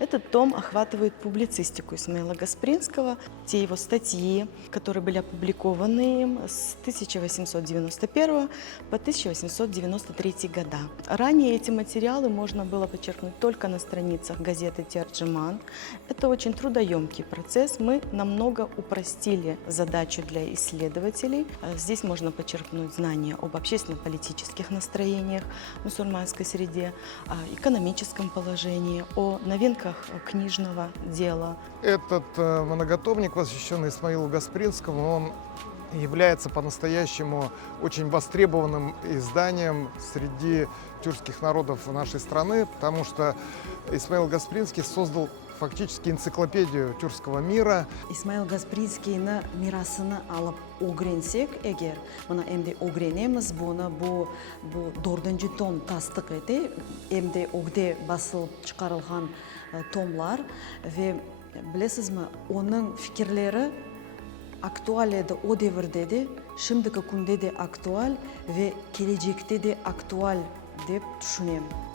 Этот том охватывает публицистику Исмаила Гаспринского, те его статьи, которые были опубликованы им с 1891 по 1893 года. Ранее эти материалы можно было почерпнуть только на страницах газеты «Терджеман». Это очень трудоемкий процесс. Мы намного упростили задачу для исследователей. Здесь можно почерпнуть знания об общественно-политических настроениях в мусульманской среде, о экономическом положении, о новинках книжного дела. Этот многотомник, посвященный Исмаилу Гаспринскому, он является по-настоящему очень востребованным изданием среди тюркских народов нашей страны, потому что Исмаил Гаспринский создал фактически энциклопедию тюркского мира. Исмаил Гаспринскийni mirasini alib o'g'rensek agar, mana endi o'g'renamiz buni, bu 4-tom tasdiq edi, endi o'g'de basilib chiqarilgan tomlar ve bilasizmi, onun fikrlari aktual edi, o devirde edi, şimdiki kunda da aktual ve kelajakda da aktual deb tushunaman.